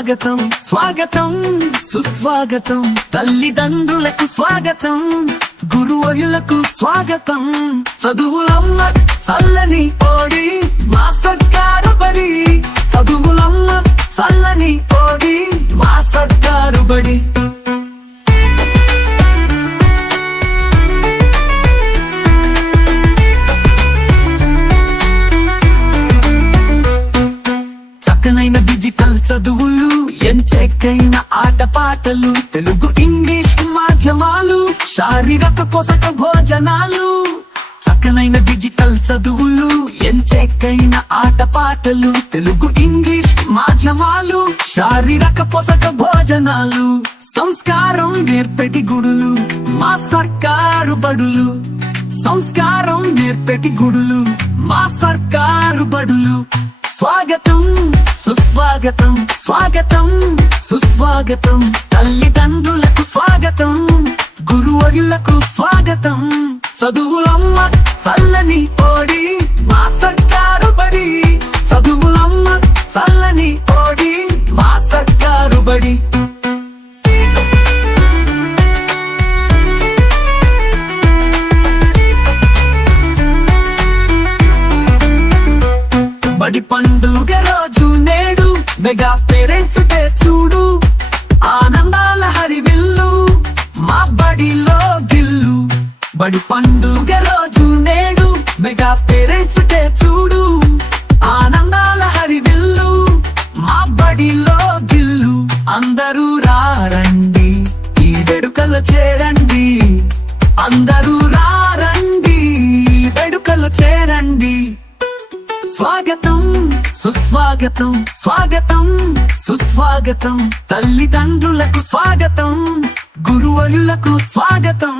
స్వాగతం స్వాగతం సుస్వాగతం తల్లిదండ్రులకు స్వాగతం గురువులకు స్వాగతం చదువులమ్మ చల్లని ఓడి మా సర్కారు బడి చదువులమ్మ చల్లని ఓడి మా సర్కారు బడి చక్కనైన డిజిటల్ చదువులు ఎంచెక్కైన ఆటపాటలు తెలుగు ఇంగ్లీష్ మాధ్యమాలు శారీరక పోషక భోజనాలు చక్కనైన డిజిటల్ చదువులు ఎంచెక్కైన ఆటపాటలు తెలుగు ఇంగ్లీష్ మాధ్యమాలు శారీరక పోషక భోజనాలు సంస్కారం నేర్పెటి గుడులు మా సర్కారు బడులు సంస్కారం నేర్పెటి గుడులు మా సర్కారు బడులు స్వాగతం సుస్వాగతం స్వాగతం సుస్వాగతం తల్లిదండ్రులకు స్వాగతం గురువులకు స్వాగతం చదువులమ్మ చల్లని ఓడి మా సర్కారు బడి చదువులమ్మ చల్లని ఓడి మా సర్కారు బడి బడి పండుగ రోజు నేడు మెగా పేరెంట్స్ డే చూడు ఆనందాల హరివిల్లు మా బడిలో గిల్లు బడి పండుగ రోజు నేడు మెగా పేరెంట్స్ డే చూడు ఆనందాల హరివిల్లు మా బడిలో గిల్లు అందరూ రారండి ఈ వేడుకలు చేరండి అందరూ రారండి ఈ వేడుకలు చేరండి స్వాగతం సుస్వాగతం స్వాగతం సుస్వాగతం తల్లిదండ్రులకు స్వాగతం గురువులకు స్వాగతం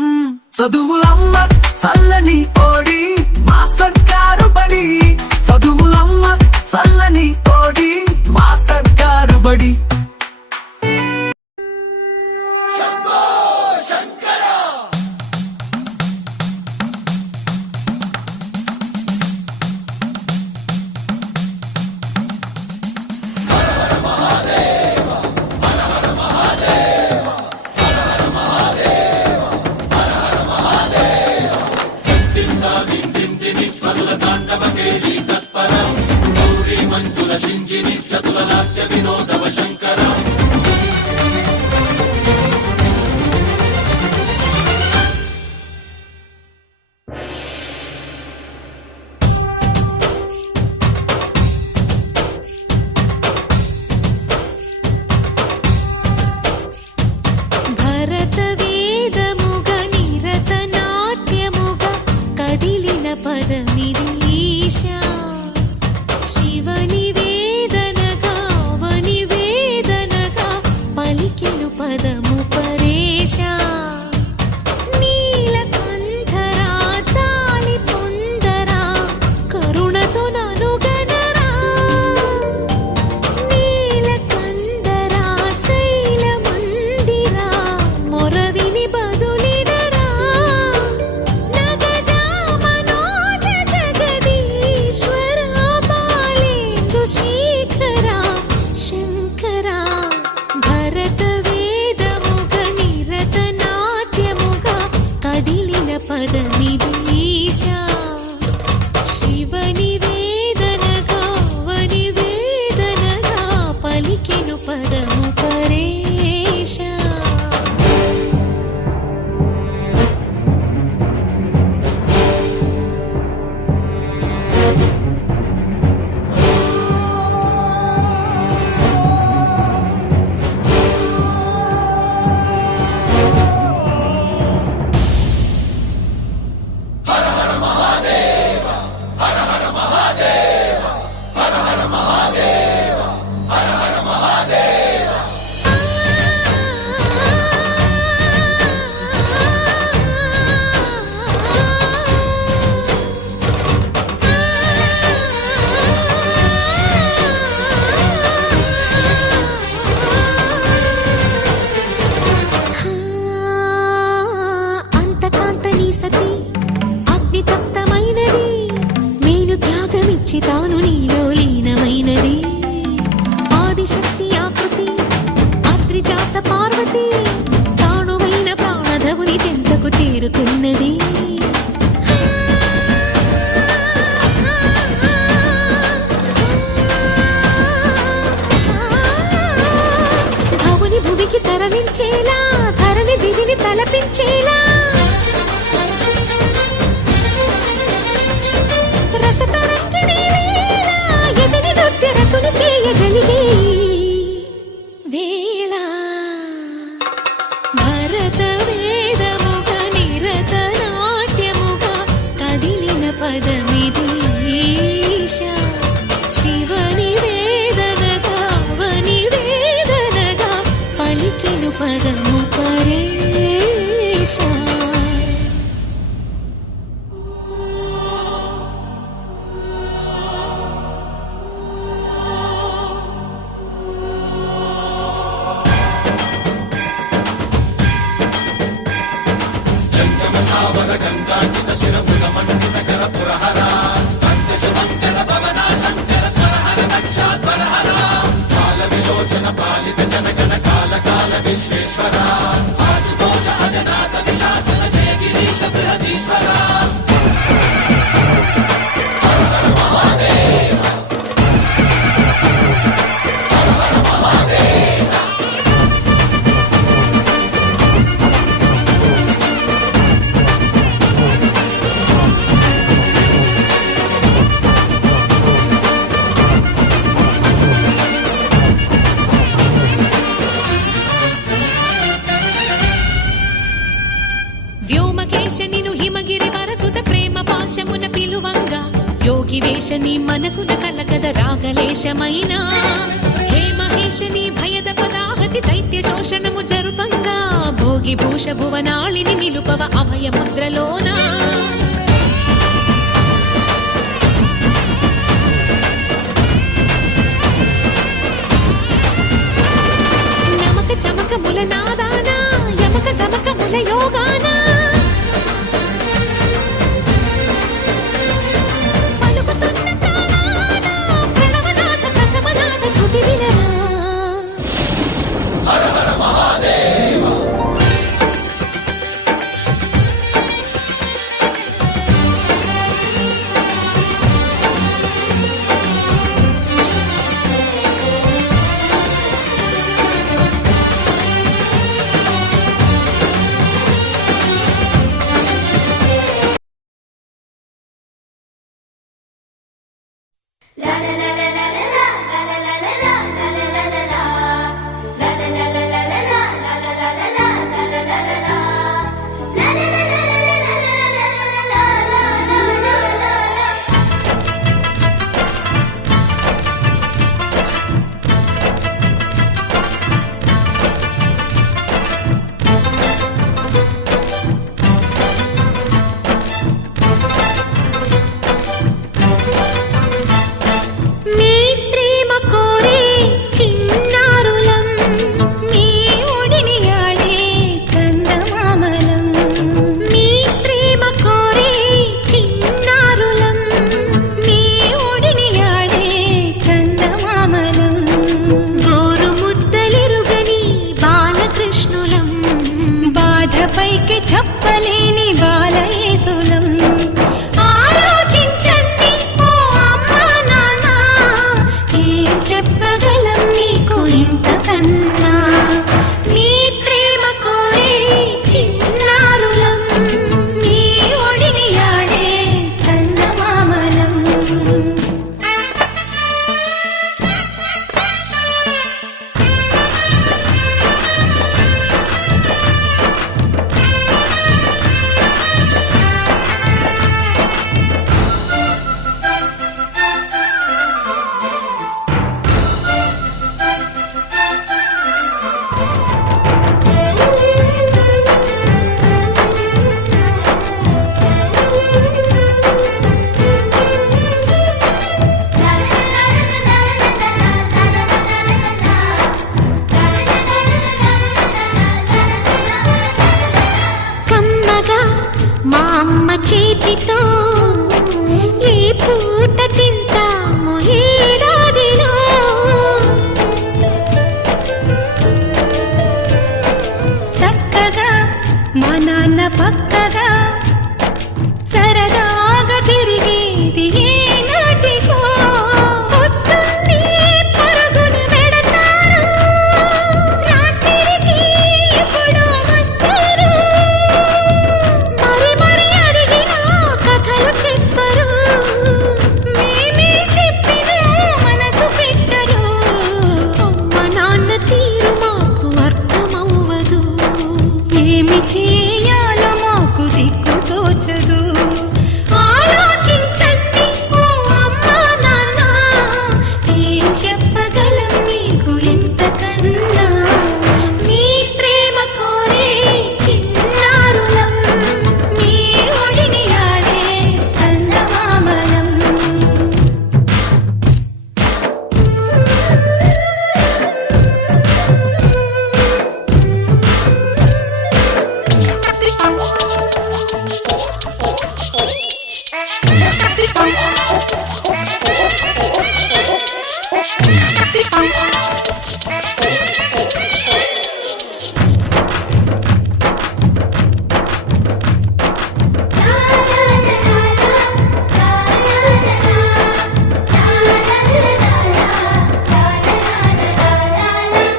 చదువులమ్మ చల్లని ఓడి మా సర్కారు బడి చదువులమ్మ చల్లని ఓడి మా సర్కారు బడి వినోదవ శంకర భరత వేదముగ నిరత నాట్యముగ కదిలిన పదమిది ఈశా శివని పదము పరేశా నీలకంఠరా చాలి పొందరా కరుణతో ననుగనరా నీలకంఠరా శైల మందిరా మొరవిని బదులిడరా నగజా మనోజ జగదీశ్వర బాలేందు శేఖరా శంకరా భరత పదమిది ఈశా శివని వేదనగా వని వేదనగా పలికెను పదము పరేశా ఆదిశక్తి ఆకృతి ఆత్రిజాత పార్వతి తాణువైన ప్రాణధవుని చెంతకు చేరుతున్నది భవుని భువికి తరలించేలా ధరణి దివిని తలపించేలా రసతరంగిణి వేళ ఎదిని నృత్యరతుని చేయగలిగే వేళ భరత వేదముగ నిరత నాట్యముగా కదిలిన పదమిది ఈశా శివని వేదనగా వని వేదనగా పలికెను పదము పరేశా జంగమ సావర గంగార్చిత శిరముల మండిత కర పురహర వంద సుమంగళ భవన శంకర స్వరహర దక్షాధ్వరహర కాల విలోచన పాలిత జనగణ కాల కాల విశ్వేశ్వర ఆశుతోష అజనాస విశాసన జయ గిరీశ బృహదీశ్వర వ్యోమకేశనిను హిమగిరి వరసుత ప్రేమ పాశమున పిలువంగా యోగి వేషని మనసున కలగద రాగలేశమైన హే మహేశని భయద పదాహతి దైత్య శోషణము జరుపంగా భోగి భూష భువనాళిని నిలుపవ అభయ ముద్రలోన నమక చమకముల నాదాన యమక గమకముల యోగాన పలుకుతున్న ప్రాణాన ప్రణవనాథ ప్రథమనాథ శృతి వినరా హర హర మహాదేవ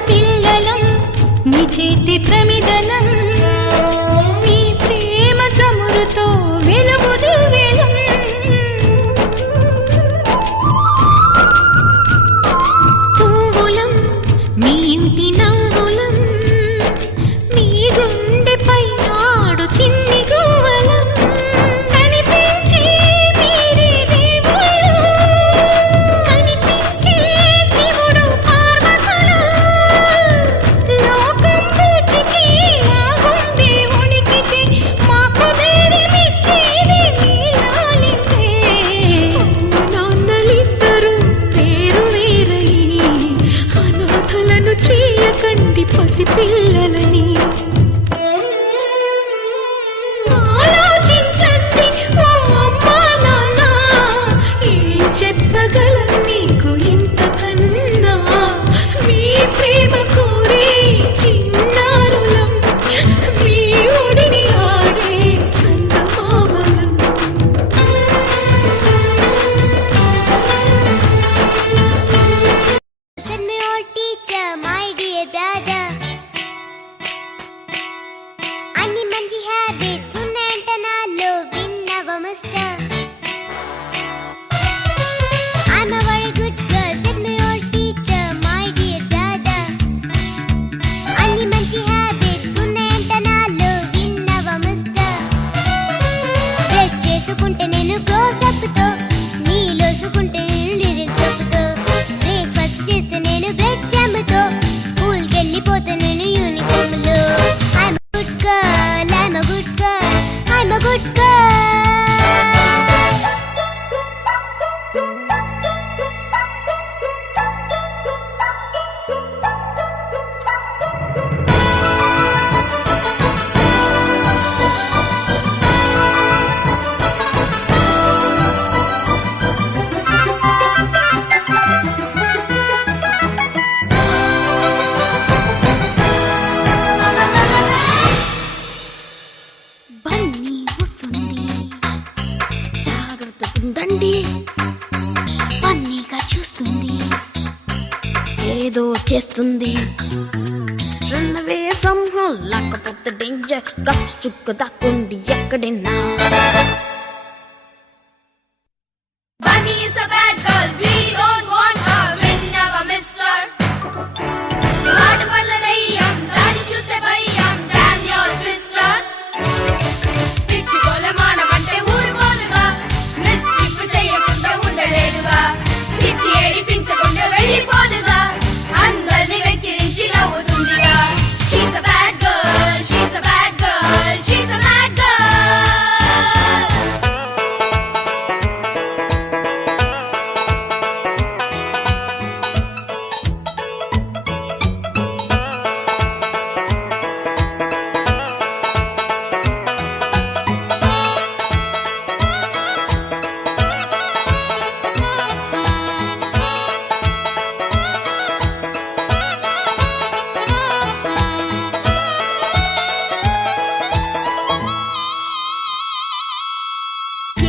పిల్లలం నీ చేతి ప్రమిదలం నీ ప్రేమ చమురుతో వెలుగుదు వేలం పువ్వులం మీ ఇంటి నవ్వులం మీ గుండెపై నాడు చిన్ని గువ్వలం కనిపించే మీరే దేవుళ్ళు కనిపించే శివుడు పార్వతులు లోకం పూచికి మా గుండె ఉనికితే మాకు ధైర్యమిచ్చేది మీ లాలింతే నాన్నలిద్దరూ వేరు వేరై అనాథలను చేయకండి పసిపిల్లలని ఆలోచించండి ఓ అమ్మా నాన్న ఏం చెప్పగలం నీకు ఇంతకన్నా మీ ప్రేమ కోరే చిన్నారులం మీ ఒడిని ఆడే చందమామలం Said my old teacher, my dear brother. అన్ని మంచి హ్యాబిట్స్ ఉన్నాయంట నాలో విన్నవ mister. I'm a very good girl, said my old teacher, my dear brother. అన్ని మంచి హ్యాబిట్స్ ఉన్నాయంట నాలో విన్నవ మిస్టర్. బ్రష్ చేసుకుంటే నేను క్లోజ్ అప్ తో, నీలోసుకుంటే నేను లిరిక్స్ చెప్పుతో, బ్రేక్ఫాస్ట్ చేస్తే నేను బ్రెడ్ జామ్ తో, స్కూల్ కి వెళ్ళిపోతే నేను యూనిఫామ్ లో. I'm a good girl, I'm a good girl, I'm a good girl. Bunny వస్తుంది జాగ్రత్త ఉండండి ఫన్నీగా చూస్తుంది ఏదో చేస్తుంది రన్నవే ఫ్రమ్ హోమ్ లేకపోతే డేంజర్ కప్స్ చుక్క దాక్కుండి ఎక్కడైనా Bunny is a bad girl, we don't want her. Ring never miss her. Maad padla nayyam, daddy chuste bhayyam, damn your sister. Pichi kola manamante ఊరుకోదుగా, mischief చేయకుండా ఉండలేదుగా, పిచ్చి ఏడిపించకుండా వెళ్ళిపోదుగా, అందరిని వెక్కిరించి నవ్వుతుందిగా. She's a bad girl, she's a bad girl, she's a bad girl.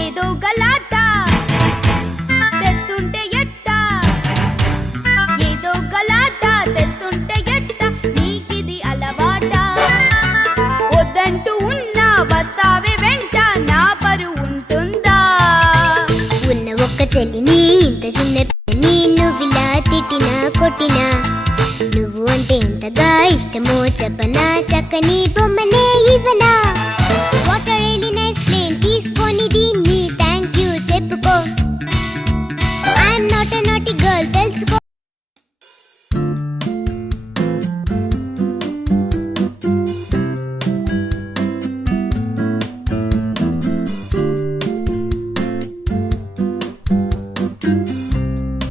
ఏదో గలాట తెస్తుంటే ఎట్ట, ఏదో గలాట తెస్తుంటే ఎట్ట, నీకిది అలవాట. వద్దంటూ ఉన్నా వస్తావే వెంట, నా పరువు ఉంటుందా? ఉన్న ఒక్క చెల్లిని ఇంత చిన్న పిల్లని నువ్విలా తిట్టినా కొట్టినా, నువ్వు అంటే ఎంతగా ఇష్టమో చెప్పనా, చక్కని బొమ్మ